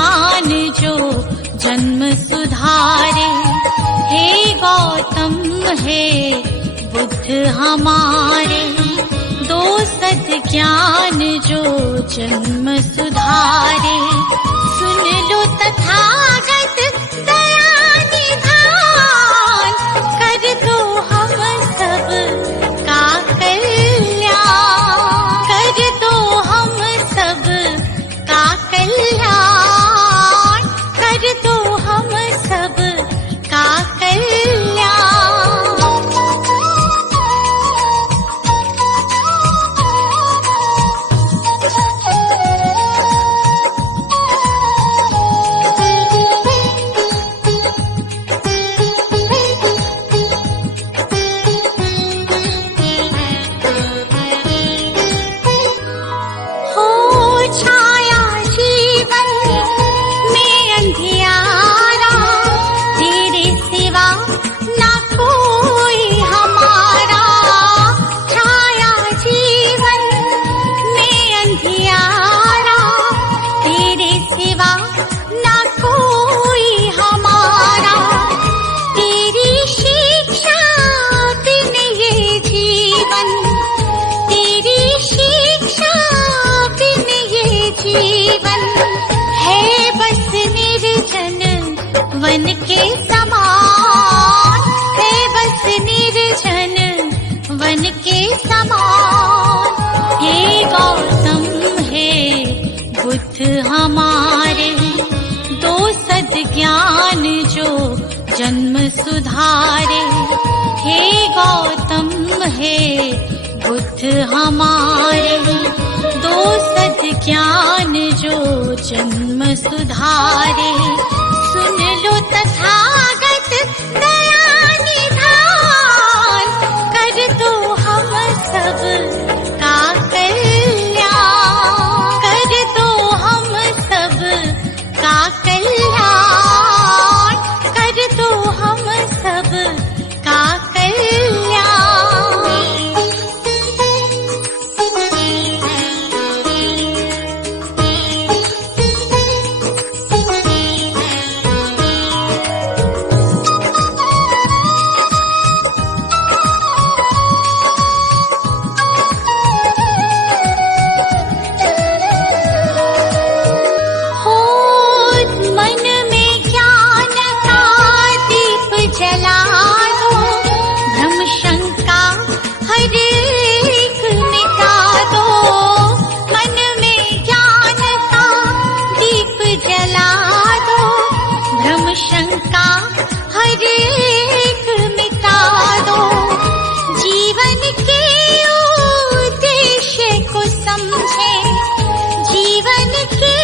ज्ञान जो जन्म सुधारे। हे गौतम हे बुद्ध हमारे, दो सद्ज्ञान जो जन्म सुधारे। सुन लो तथागत दया निधान, कर दो हम सब का कल्याण, कर दो हम सब का कल्याण, कर दो हम सब का कल्याण। वन के समान है बस निर्जन वन के समान। हे गौतम हे बुद्ध हमारे, दो सद्ज्ञान जो जन्म सुधारे। हे गौतम हे बुद्ध हमारे, दो सद्ज्ञान जो जन्म सुधारे। सुन लो तथागत दया निधान, कर दो हम सब का कल्याण, कर दो हम सब का कल्याण, कर दो हम सब का कल्याण। शंका हर एक मिटा दो, जीवन के उद्देश्य को समझे, जीवन के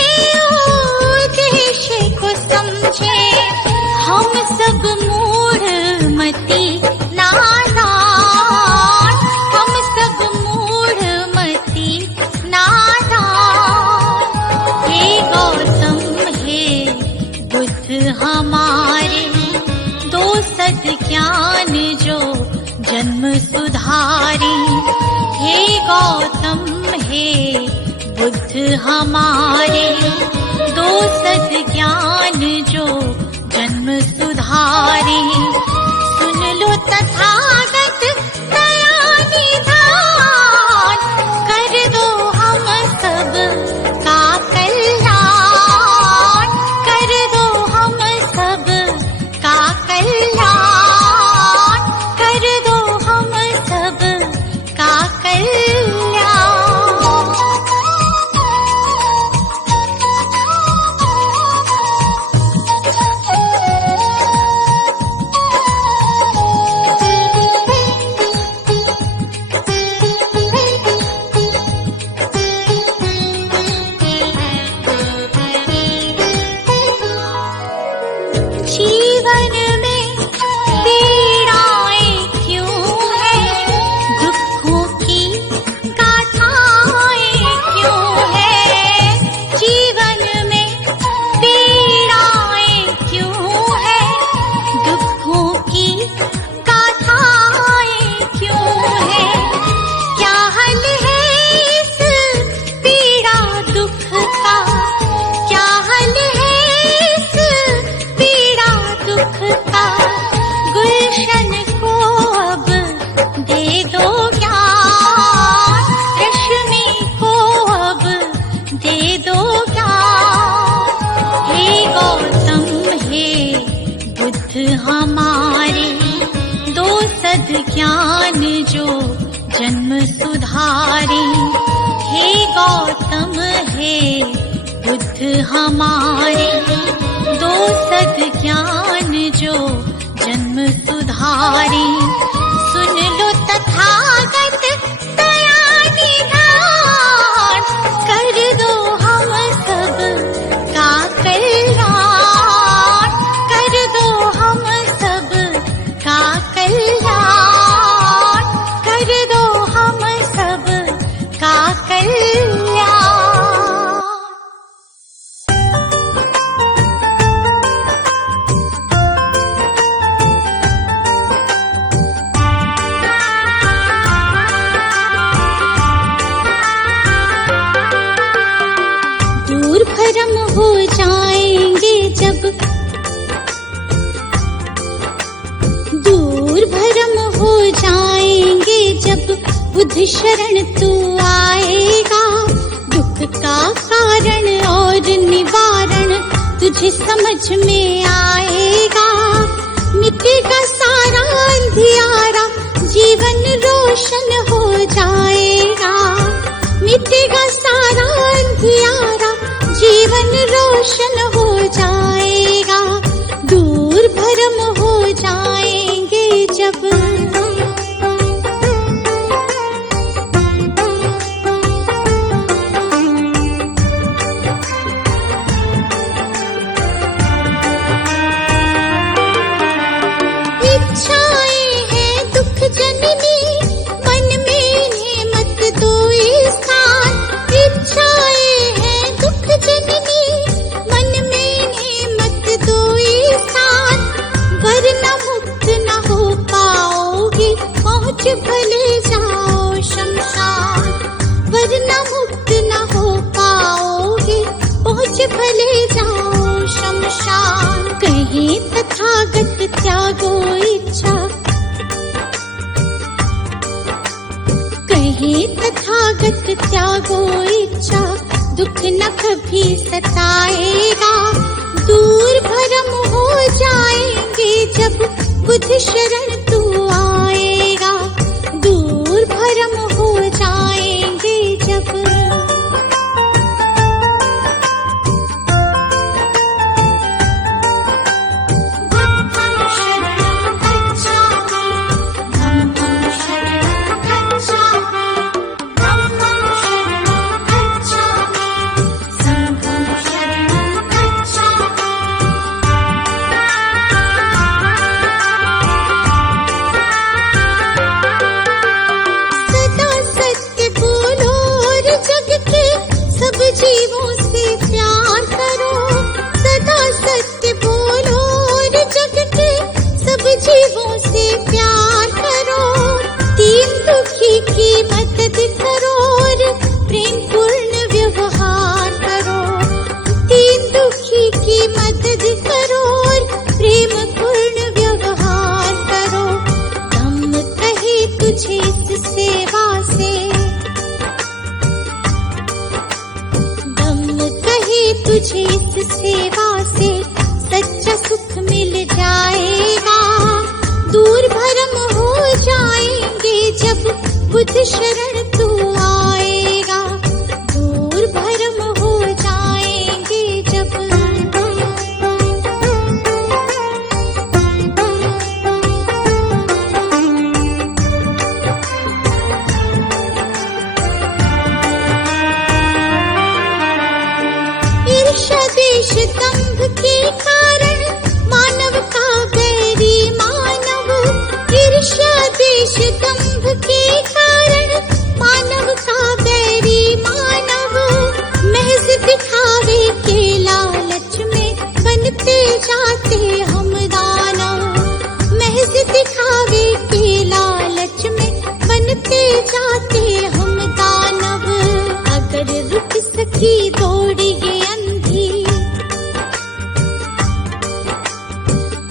उद्देश्य को समझे। हम सब मूढ़ मति नादान, हम सब मूढ़ मति नादान। हे गौतम हे बुद्ध हमारे, दो सद्ज्ञान जो जन्म सुधारे। हे गौतम हे बुद्ध हमारे, दो सद्ज्ञान जो जन्म सुधारे। सुन लो तथागत दया निधान, कर दो हम सब का कल्याण, कर दो हम सब का कल्याण, कर दो हम सब का कल्याण। हमारे, दो सद ज्ञान जो जन्म सुधारे। हे गौतम हे बुद्ध हमारे, दो सद ज्ञान जो जन्म सुधारे। सुन लो तथागत दया निधान, कर दो हम सब का कल्याण, कर दो हम सब का कल्याण, कर दो हम सब का कल्याण। भ्रम हो जाएंगे जब, दूर भ्रम हो जाएंगे जब बुद्ध शरण तू आएगा। दुख का कारण और निवारण तुझे समझ में आएगा। मिटेगा सारा अंधियारा, जीवन रोशन हो जाएगा। मिटेगा सारा अंधियारा, जीवन रोशन हो जाएगा। दूर भ्रम हो जाएंगे जब। इच्छाएं हैं दुख जननी, मन में इन्हें मत दो स्थान। इच्छाएं हैं दुख जननी, मन में इन्हें मत दो स्थान। वरना मुक्त न हो पाओगे, पहुँच भले जाओ शमशान। वरना मुक्त न हो पाओगे, पहुँच भले जाओ शमशान। कहीं तथागत त्यागो इच्छा, कहीं तथागत त्यागो इच्छा। दुख न कभी सताएगा। दूर भ्रम हो जाएंगे जब बुद्ध शरण तू आएगा। दूर भ्रम हो जाएंगे जब। जीवों से प्यार करो, सदा सत्य बोलो और जग के सब जीवों से प्यार करो। दीन दुखी की मदद करो और प्रेम पूर्ण व्यवहार करो। दीन दुखी की मदद करो और प्रेम पूर्ण व्यवहार करो। धम्म कहे तुझे इस सेवा से, तुझे इस सेवा से सच्चा सुख मिल जाएगा। दूर भ्रम हो जाएंगे जब बुद्ध शरण तू आएगा। दूर भ्रम हो जाएंगे जब। देश दंभ के कारण मानव का बैरी मानव। ईर्ष्या देश दंभ के कारण मानव का बैरी मानव। महज दिखावे के लालच में बनते जाते हम दानव। महज दिखावे के लालच में बनते जाते हम दानव। अगर रुक सकी दौड़ी अंधी,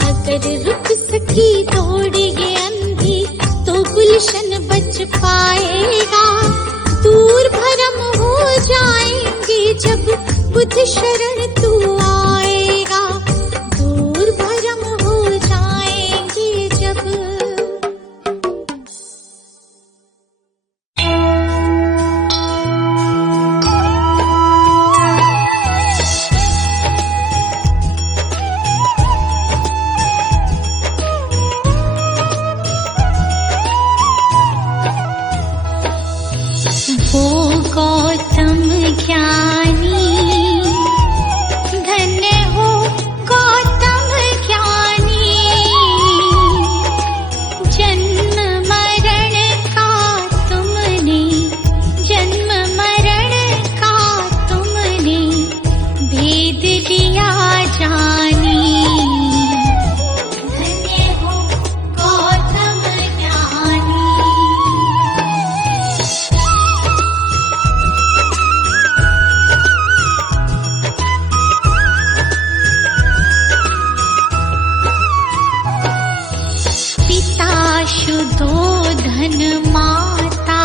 अगर रुक सकी दौड़ी अंधी तो गुलशन बच पाएगा। दूर भ्रम हो जाएंगे जब बुद्ध शरण तू आएगा। दूर भ्रम हो जाएगा। जन माता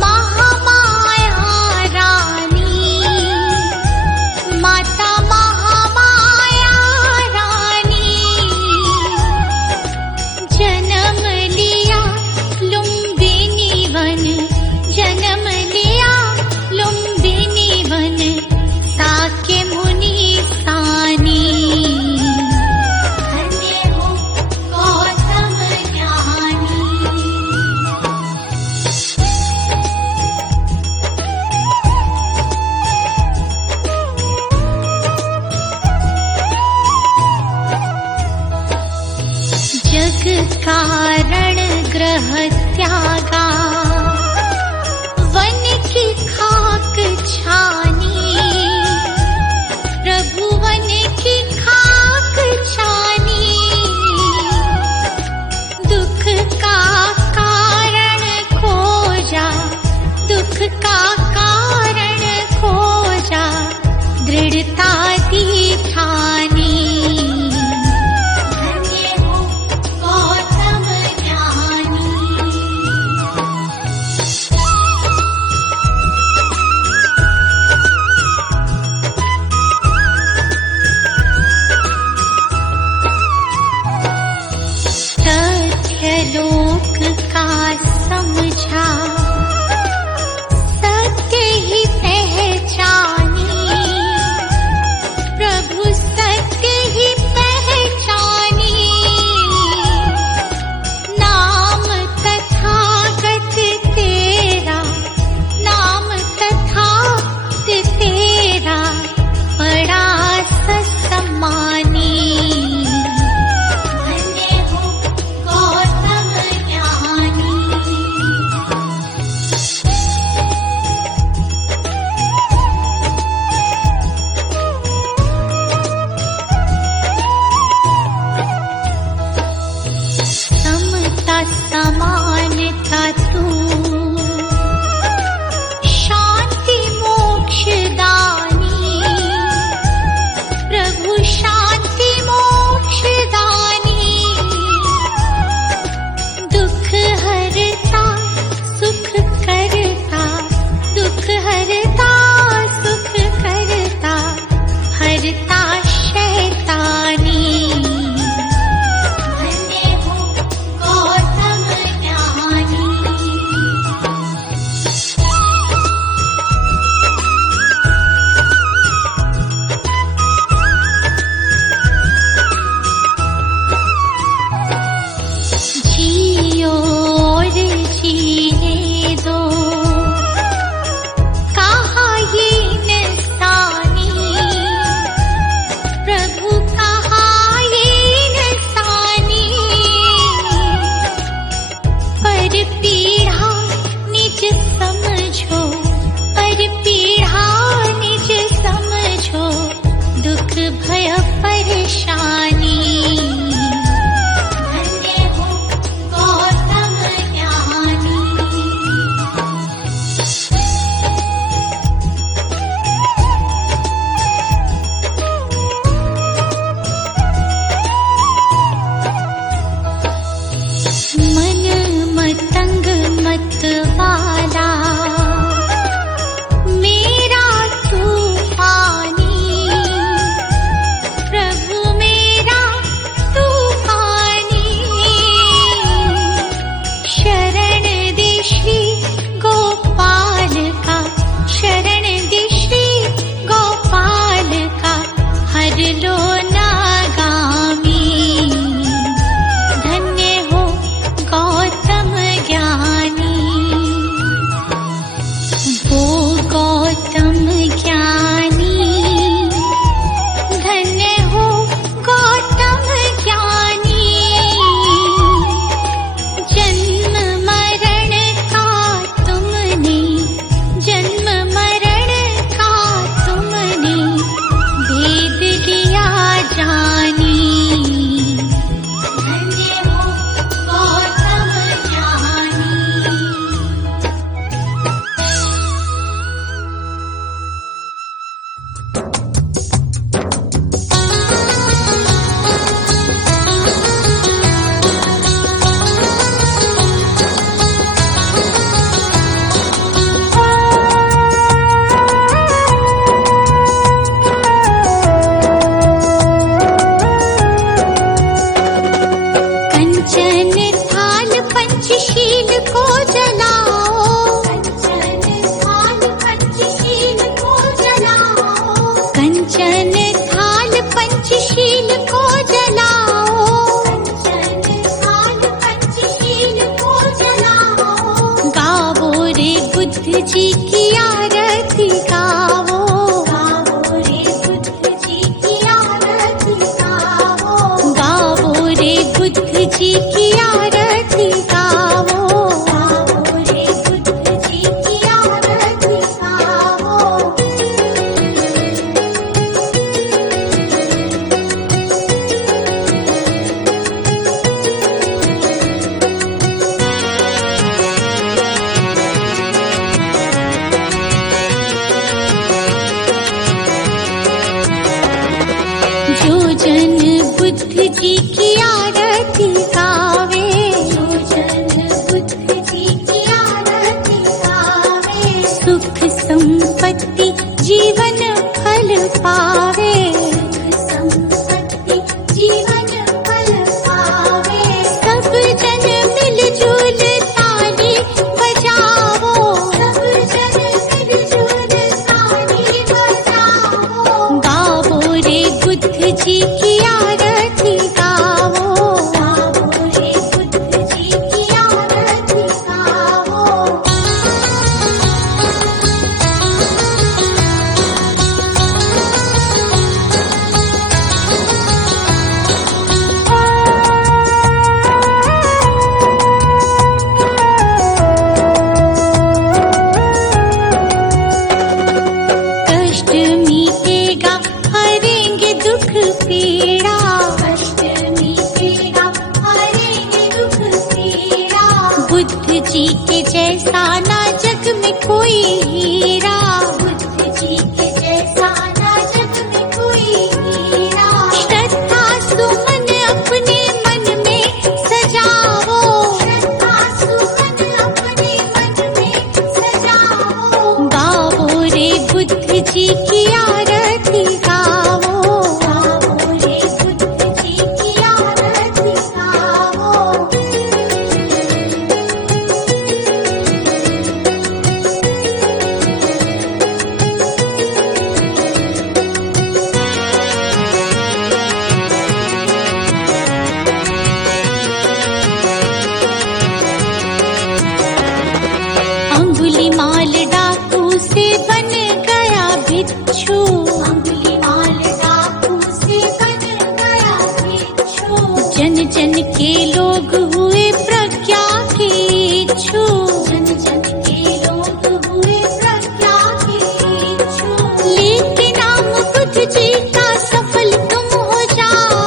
महामाया रानी, माता महामाया रानी, जन्म लिया लुम्बिनी वन, जन्म लिया लुम्बिनी वन, साक्य मुनि सानी। धन्य हो गौतम ज्ञानी। जग कारण ग्रह त्यागा, वन की खाक छानी, प्रभु वन की खाक छानी। दुख का कारण खोजा, दुख का कारण खोजा, दृढ़ता दी ठानी। धन्य हो गौतम ज्ञानी। जी की आरती गाओ, गाओ रे बुद्ध जी की आरती गाओ। जो जन बुद्ध जी की आरती गावे, जो जन बुद्ध जी की आरती गावे, सुख संपत्ति जीवन फल पावे, सुख संपत्ति जीवन फल पावे। सब जन मिलजुल ताली बजाओ, सब जन मिलजुल ताली बजाओ। गाओ रे बुद्ध जी की आरती गाओ, गाओ रे बुद्ध जी की आरती गाओ। कष्ट मीटेगा हरेंगे दुख पीड़ा, कष्ट मीटेगा हरेंगे दुख पीड़ा। बुद्ध जी के जैसा ना जग में कोई हीरा, बुद्ध जी के जैसा ना जग में कोई हीरा। श्रद्धा सुमन अपने मन में सजाओ, श्रद्धा सुमन अपने मन में सजाओ। गाओ रे बुद्ध जी की आरती गाओ, गाओ रे बुद्ध जी की आरती गाओ। अंगुलीमाल डाकू से बन गया भिक्षु, अंगुलीमाल डाकू से बन गया भिक्षु। जन जन के लोग हुए प्रज्ञा के इच्छु, जन जन के लोग हुए प्रज्ञा के इच्छु। लेके नाम बुद्ध जी का सफल तुम हो जाओ,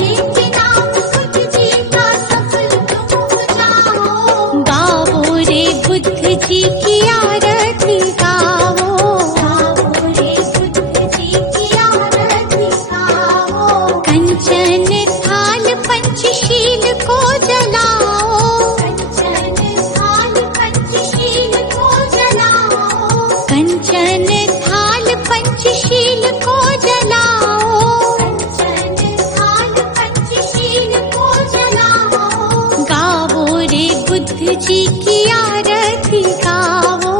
लेके नाम बुद्ध जी का सफल तुम हो जाओ। गाओ रे बुद्ध जी की आरती गाओ, गाओ रे बुद्ध जी की आरती गाओ। कंचन थाल पंचशील को जलाओ, कंचन थाल पंचशील को जलाओ। कंचन थाल पंचशील को जलाओ, कंचन थाल पंचशील को जलाओ। गाओ रे बुद्ध जी की आरती गाओ,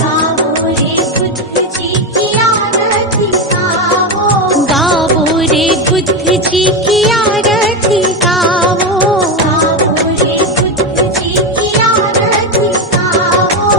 गाओ रे बुद्ध जी की आरती गाओ। गाओ रे बुद्ध जी की आरती गाओ, गाओ रे बुद्ध जी की आरती गाओ।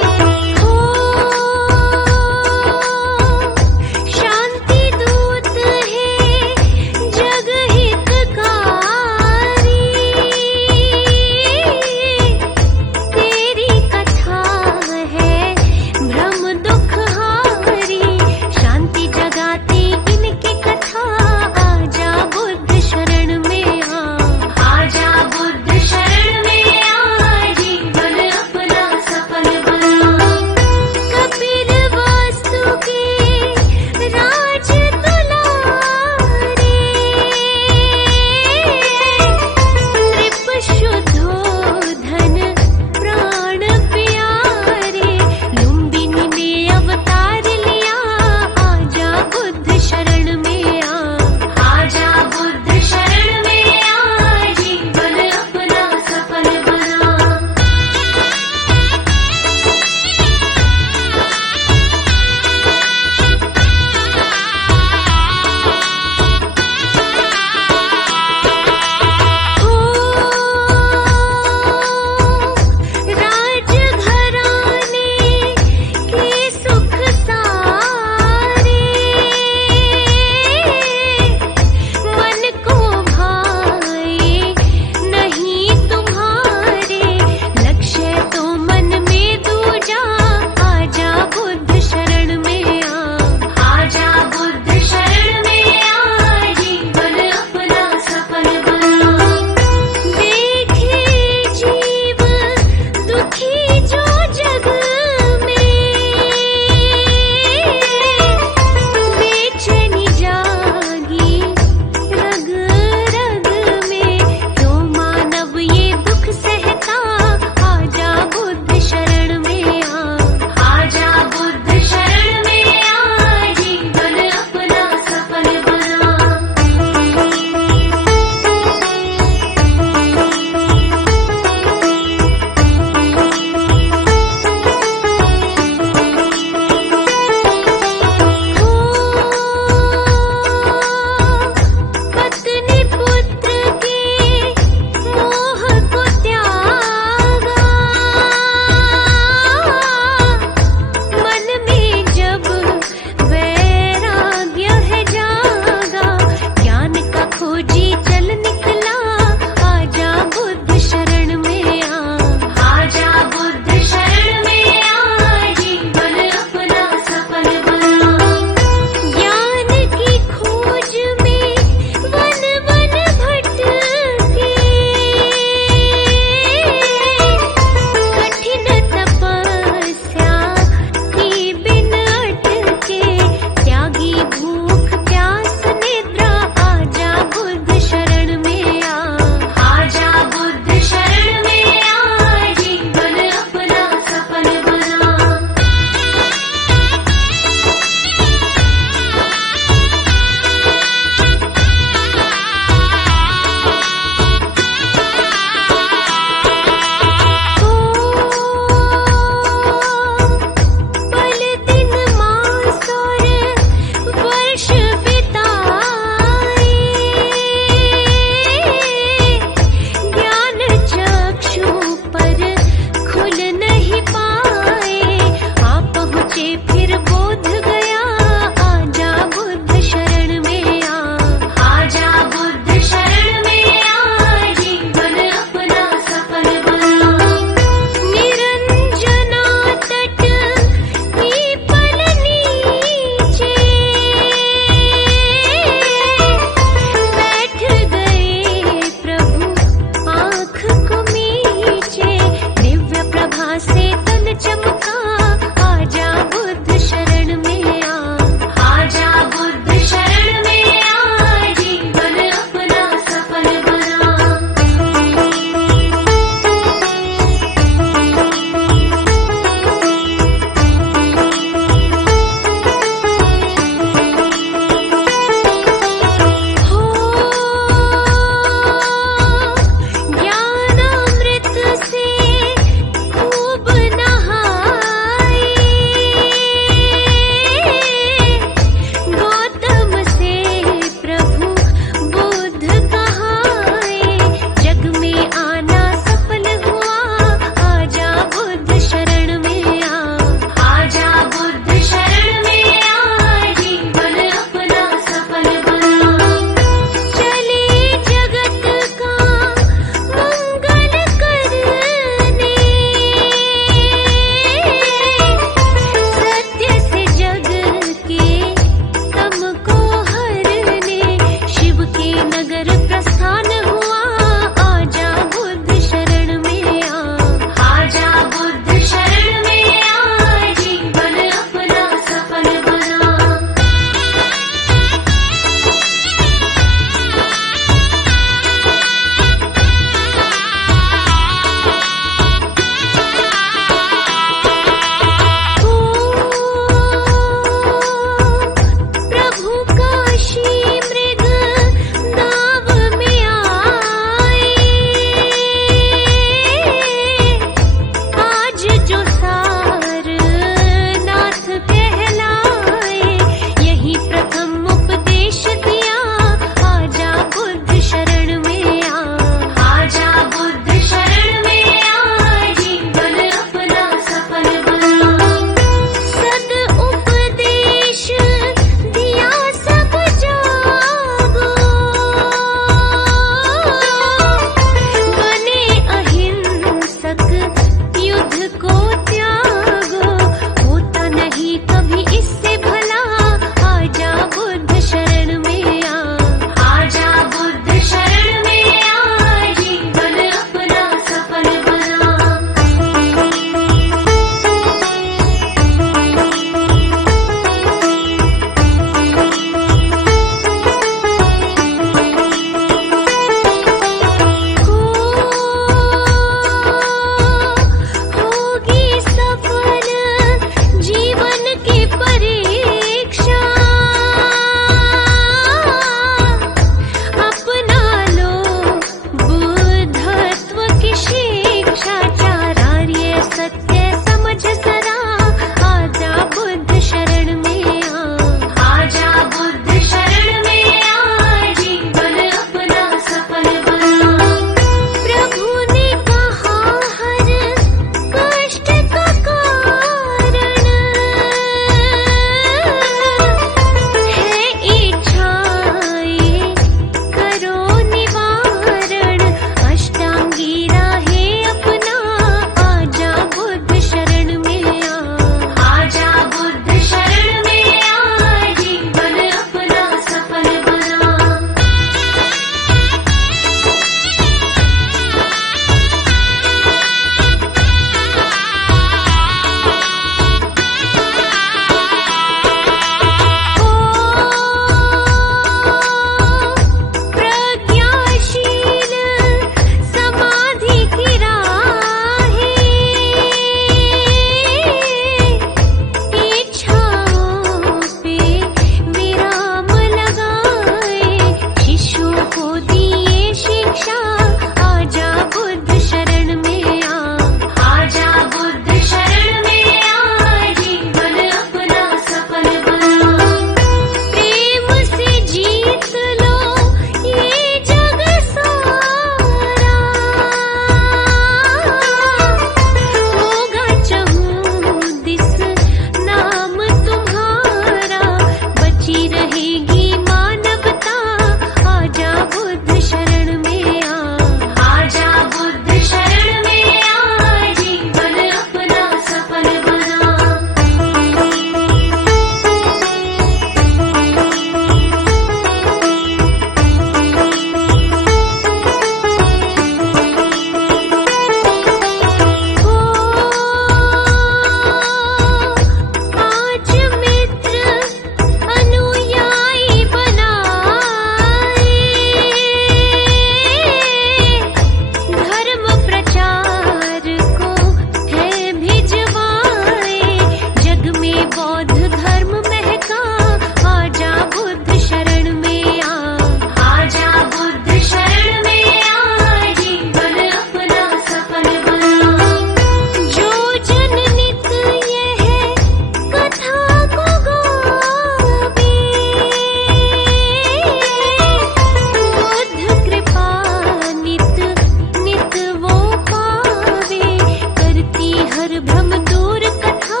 भ्रम दूर कथा,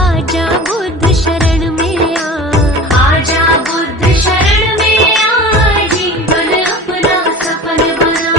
आजा बुद्ध शरण में आ, आजा बुद्ध शरण में आ, जीवन अपना सफल बना।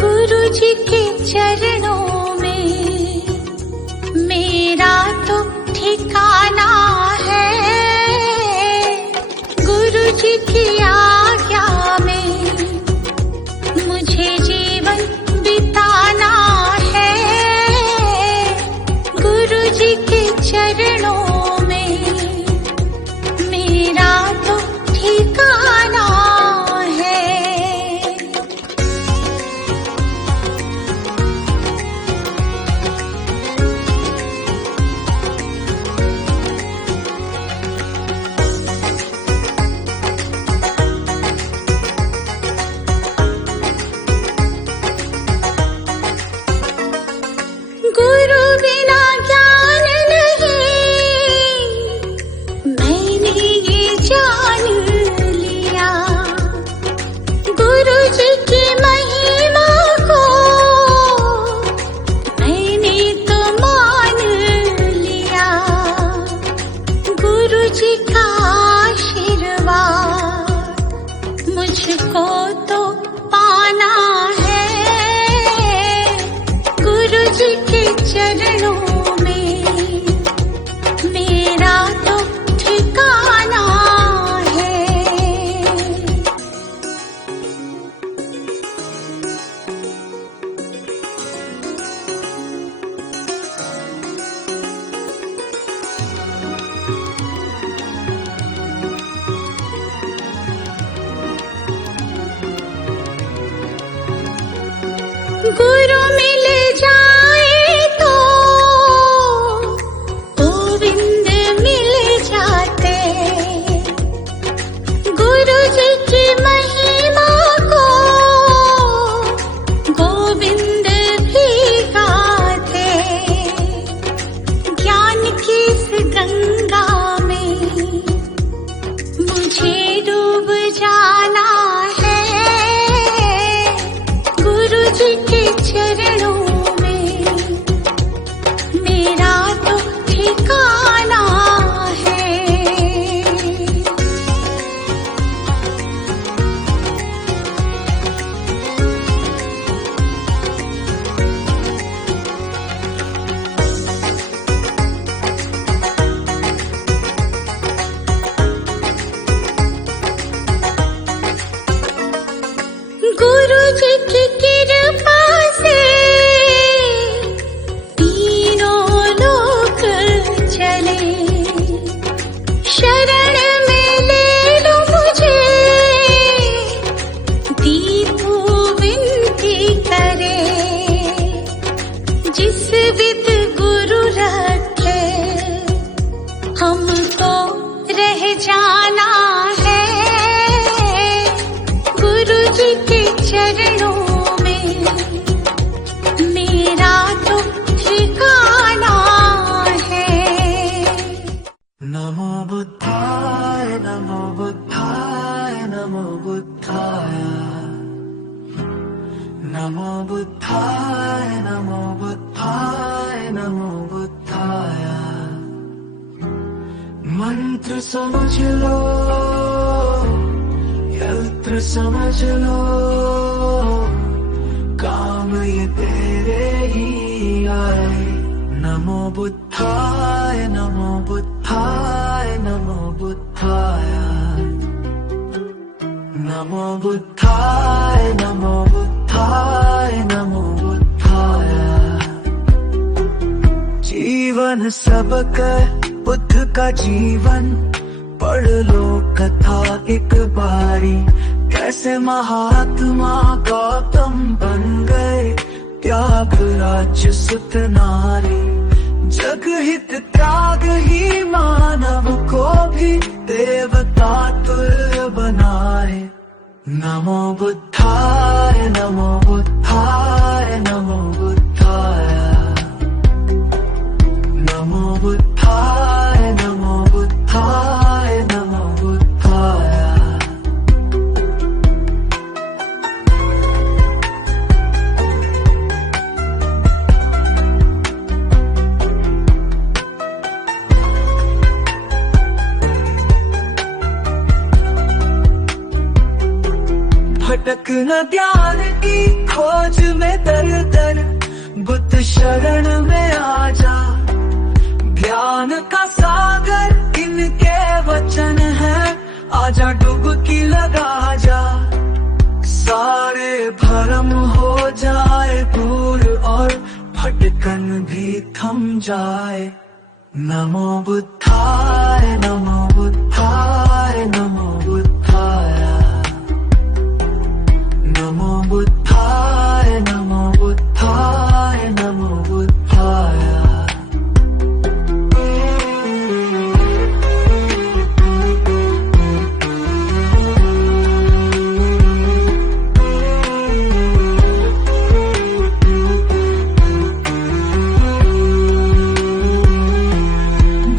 गुरु जी के चरणों में मेरा तो ठिकाना है, गुरु जी की आज्ञा में मुझे जीवन बिताना है, गुरु जी के चरणों में मेरा तो ठिकाना है। गुरु बिना ज्ञान नहीं, गुरु मिल जाए तो गोविंद मिल जाते। गुरु जी की महिमा को गोविंद भी गाते। ज्ञान की इस गंगा में मुझे डूब जाना है। गुरु जी के चरणों में मेरा तो ठिकाना है। गुरु जी की कृपा से तीनों लोक चले। शरण में ले लो मुझे, दीपू विनती करे। जिस विद गुरु रखे हमको रह जाना है। गुरु जी के चरणों में मेरा तो ठिकाना है। नमो बुद्धाय नमो बुद्धाय नमो बुद्धाय। नमो बुद्धाय नमो बुद्धाय नमो बुद्धाय। मंत्र समझ लो, यंत्र समझ लो, काम ये तेरे ही आए। नमो बुद्धाय नमो बुद्धाय नमो बुद्धाय। नमो बुद्धाय नमो बुद्धाय नमो बुद्धाय। जीवन सबका बुद्ध का जीवन पढ़ लो कथा एक बारी। कैसे महात्मा गौतम बन गए त्याग राज्य सुत नारी। जग हित त्याग ही मानव को भी देवता तुल्य बनाए। नमो बुद्धाय नमो बुद्धाय नमो बुद्धाय। नमो बुद्धाय नमो बुद्धाय नमो बुद्धाय। भटक न ज्ञान की खोज में दर दर, बुद्ध शरण में आ जा। ज्ञान का सागर इनके वचन है, आजा डुबकी लगा जा। सारे भरम हो जाए दूर और भटकन भी थम जाए। नमो बुद्धाय नमो बुद्धाय नमो बुद्धाय। नमो बुद्धाय नमो बुद्धाय नमो बुद्धाय।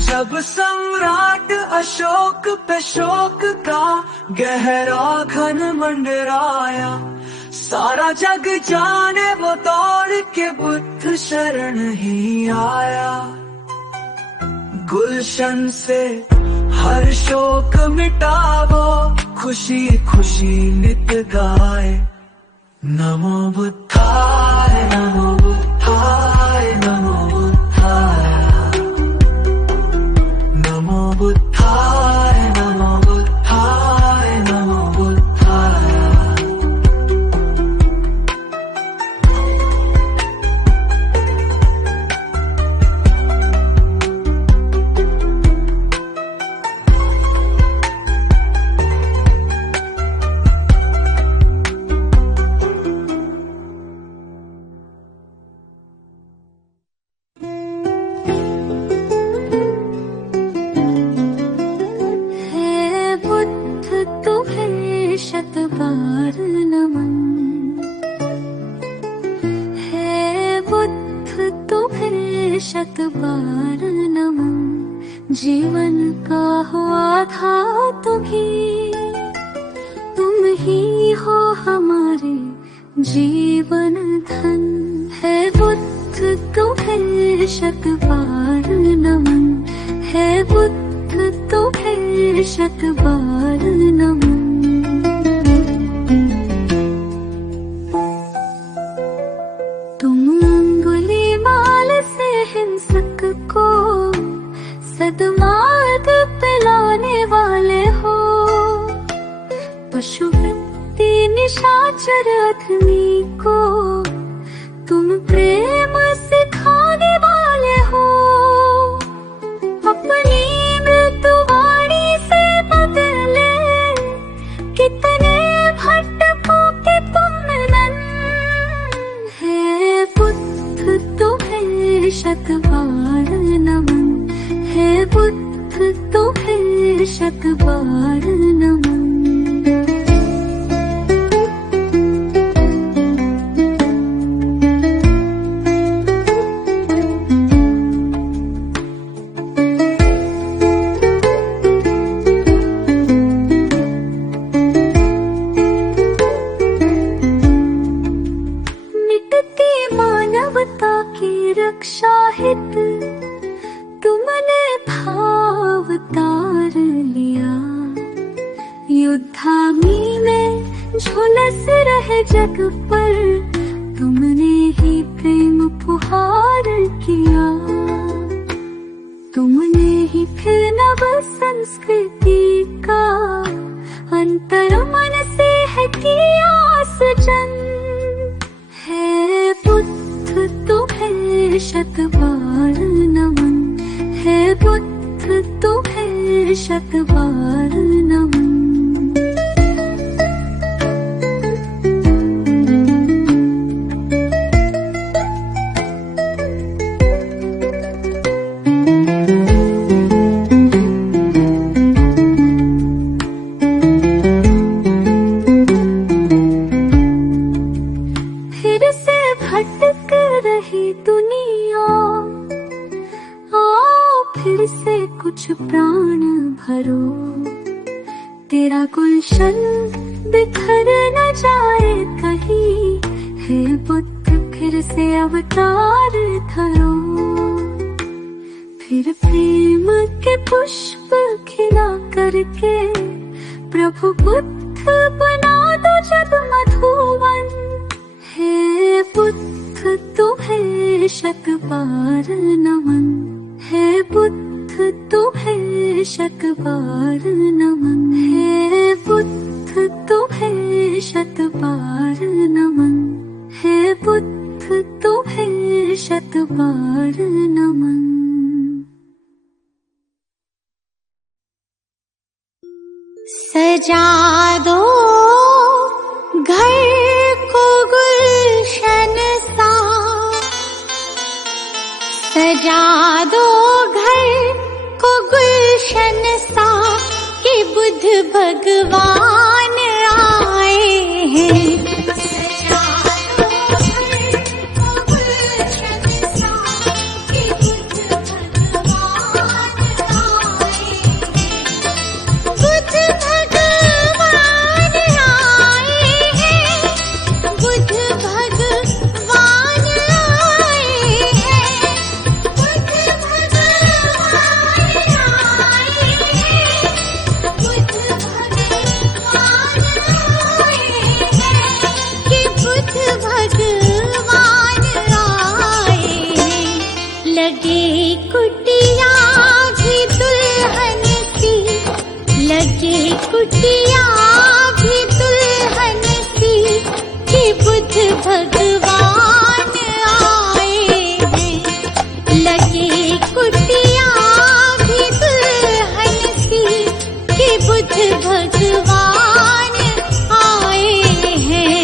जब सम्राट अशोक पे शोक का गहरा घन मंडराया, सारा जग जाने वो दौड़ के बुद्ध शरण ही आया। गुलशन से हर शोक मिटावो, खुशी खुशी नित गाए। नमो बुद्धाय नमो बुद्धाय नमो बुद्धाय। नमो बुद्धाय नमो बुद्धाय नमो बुद्धाय। शत बार नमन। जीवन का हुआ था तुम्ही, तुम ही हो हमारे जीवन धन। है बुद्ध तुम्हें शत बार नमन, है बुद्ध तुम्हें शत बार नमन। हिंसक को सदमार्ग पिलाने वाले हो, पशुवृत्ति निशाचर अग्नि को तुम प्रेम सिखाने वाले हो। अपनी मृत्युवाणी से बदले कितने भटकों के तुम नन। है बुद्ध तुम्हें शत बार नमन, है बुद्ध तुम्हें शत बार नमन। मिटती मानवता की रक्षा हित तुमने भाव तार लिया। युद्धाग्नि में झुलस रहे जग पर तुमने ही प्रेम फुहार किया। तुमने ही फिर नव संस्कृति का अंतर मन से है किया सृजन। है बुद्ध तुम्हें शत बार नमन, है बुद्ध तुम्हें शत बार नमन। फिर से भटक रही दुनिया, आओ फिर से कुछ प्राण भरो। तेरा गुलशन बिखर न जाए कहीं, हे बुद्ध फिर से अवतार धरो। फिर प्रेम के पुष्प खिला करके प्रभु बुद्ध बना दो जग मधुवन। हे बुद्ध तुम्हें शत बार नमन, है बुद्ध तुम्हें शत बार नमन। है बुद्ध तुम्हें शत बार नमन, है बुद्ध तुम्हें शत बार नमन। सजा दो घर को गुलशन सा, सजा दो घर को गुलशन सा कि बुद्ध भगवान आए हैं। सजा दो घर को गुलशन सा कि बुद्ध भगवान आए हैं। बुद्ध भगवान आए हैं, बुद्ध भगवान आए हैं, बुद्ध भगवान आए हैं, बुद्ध भगवान आए हैं कि बुद्ध भगवान आए हैं। लगे कुटिया भी दुल्हन सी, लगे कुटिया भी दुल्हन सी कि बुद्ध भगवान आए हैं। लगे कुटिया भी दुल्हन सी कि बुद्ध भगवान आए हैं।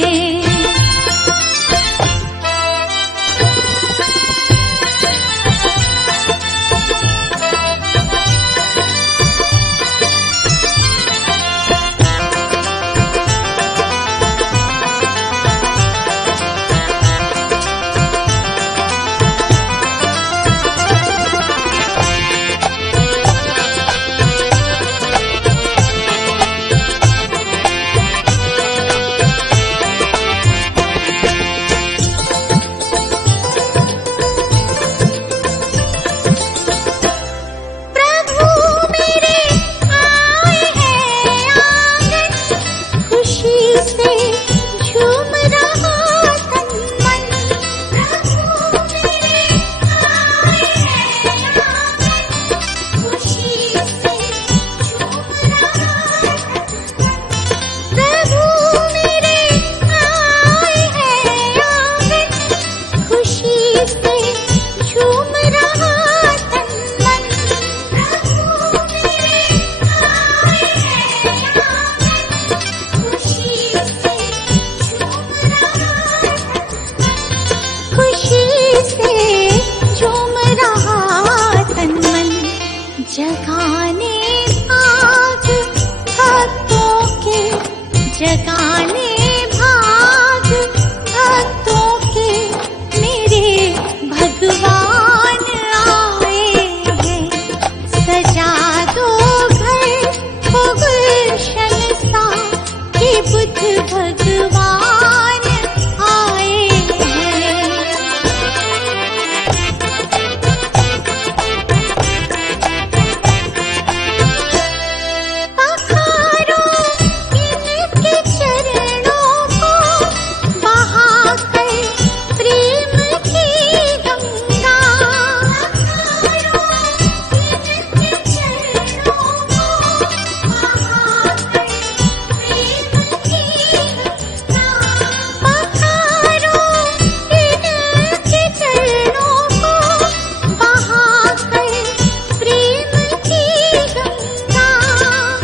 जगाने भाग भक्तों के मेरे भगवान आए हैं। सजा दो घर को गुलशन सा कि बुद्ध भगवान आए हैं। पखारो इनके चरणों को बहाकर प्रेम की गंगा। पखारो इनके चरणों को बहाकर प्रेम की गंगा। पखारो इनके चरणों को बहाकर प्रेम की गंगा।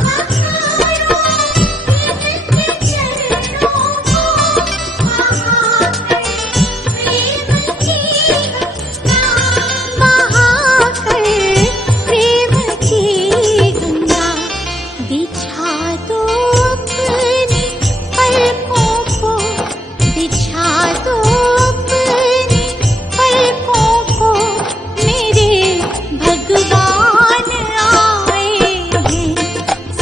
पखारो इनके चरणों को बहाकर प्रेम की गंगा। बहाकर प्रेम की गंगा। बिछा दो अपनी पलकों को, बिछा दो अपनी पलकों को मेरे भगवान आए हैं।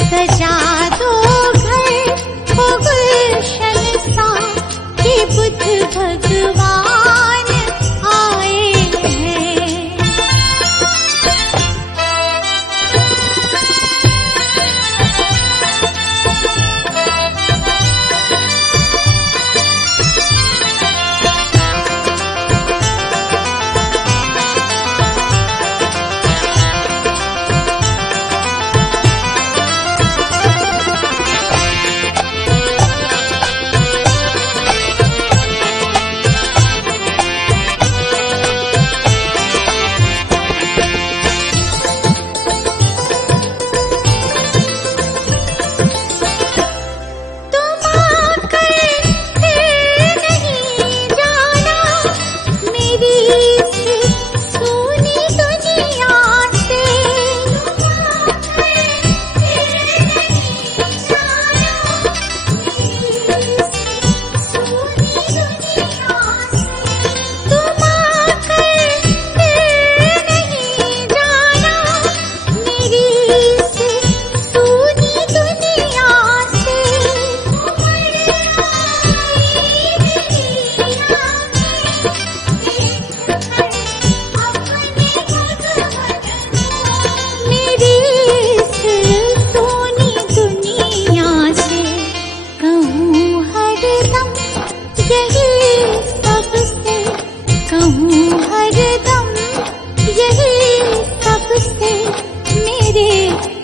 सजा दो घर को गुलशन सा कि बुद्ध भगवान आए हैं। तुम आकर फिर नहीं जाना मेरी सी सूनी दुनिया से। तुम आकर फिर नहीं जाना मेरी सी सूनी दुनिया से। तुम आकर फिर नहीं जाना मेरी सी सूनी दुनिया से। मेरी इस सोनी दुनिया से कहूँ हरदम यही सबसे, कहूँ हरदम यही सबसे मेरे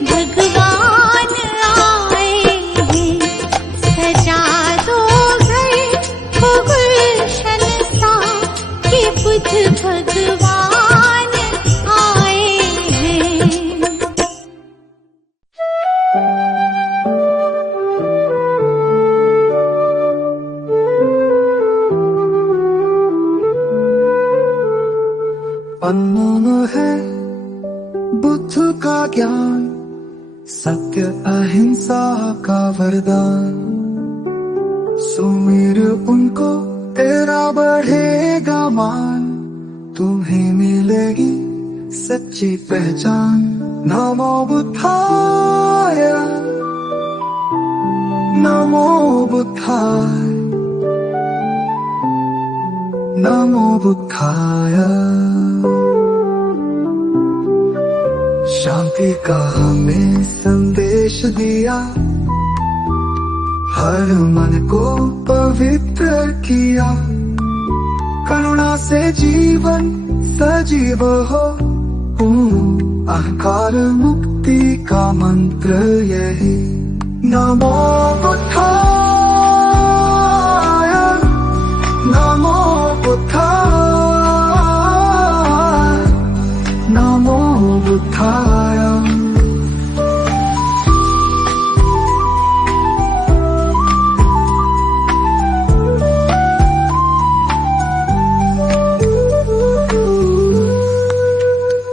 भगवान आए हैं। सजा दो घर को गुलशन सा कि बुद्ध भगवान आए हैं। अनमोल है बुद्ध का ज्ञान, सत्य अहिंसा का वरदान। सुमिर उनको तेरा बढ़ेगा मान, तुम्हें मिलेगी सच्ची पहचान। नमो बुद्धाय, नमो बुद्धाय, नमो बुद्धाय। शांति का हमें संदेश दिया, हर मन को पवित्र किया। करुणा से जीवन सजीव हो, अहंकार मुक्ति का मंत्र यही। नमो बुद्धाय, नमो बुद्धाय, नमो बुद्धाय।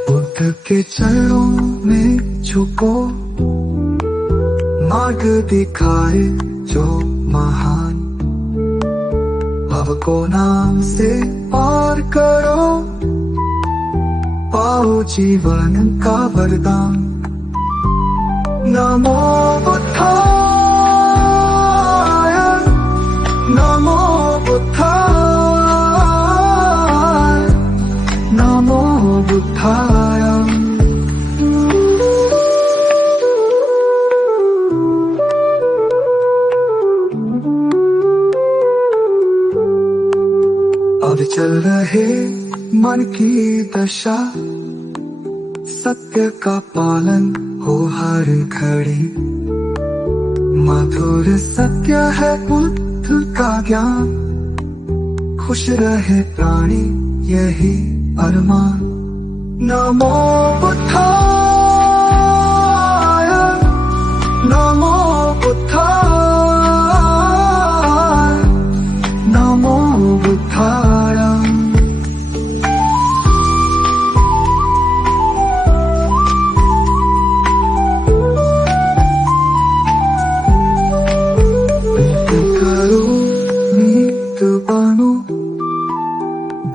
बुद्ध के चरणों में झुको, मार्ग दिखाए जो महान, भव को नाम से पार करो, पाओ जीवन का वरदान। नमो बुद्धाय, नमो बुद्धाय, नमो बुद्धाय। अब चल रहे मन की दशा, सत्य का पालन हो हर घड़ी। मधुर सत्य है बुद्ध का ज्ञान, खुश रहे प्राणी यही अरमान। नमो बुद्धाय, नमो बुद्धाय, नमो बुद्धाय।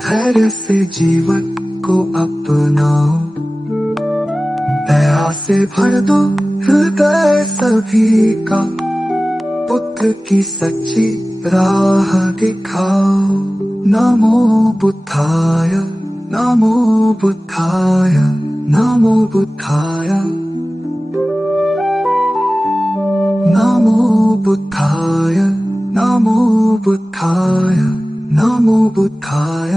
धैर्य से जीवन को अपनाओ, दया से भर दो हृदय सभी का। पुत्र की सच्ची राह दिखाओ। नमो बुद्धाय, नमो बुद्धाय, नमो बुद्धाय, नमो बुद्धाय, नमो बुद्धाय, नमो बुद्धाय।